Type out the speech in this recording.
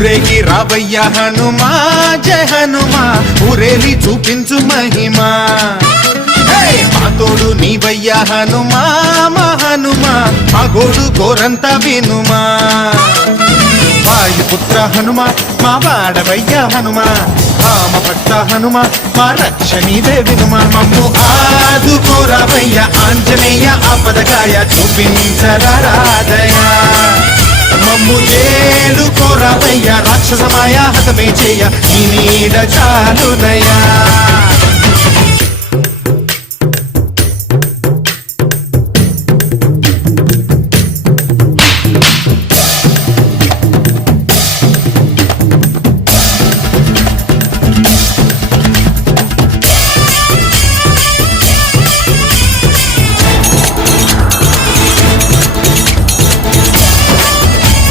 ఊరేగి రావయ్య హనుమా జయ హనుమా ఊరేలి చూపించు మహిమా మా తోడు నీవయ్య హనుమా మా హనుమా మా గోడు గోరంత వినుమా వాయుపుత్ర హనుమ మా వాడవయ్య హనుమ రామభక్త హనుమ మా రక్షణీదే వినుమ మమ్ము ఆదుకోరావయ్య ఆంజనేయ ఆపదగాయ చూపించరాదయ మమ్ము ఏలుకోరావయ్య రాక్షసమాయ హతమే చేయ ఈ నీడ చాలునయా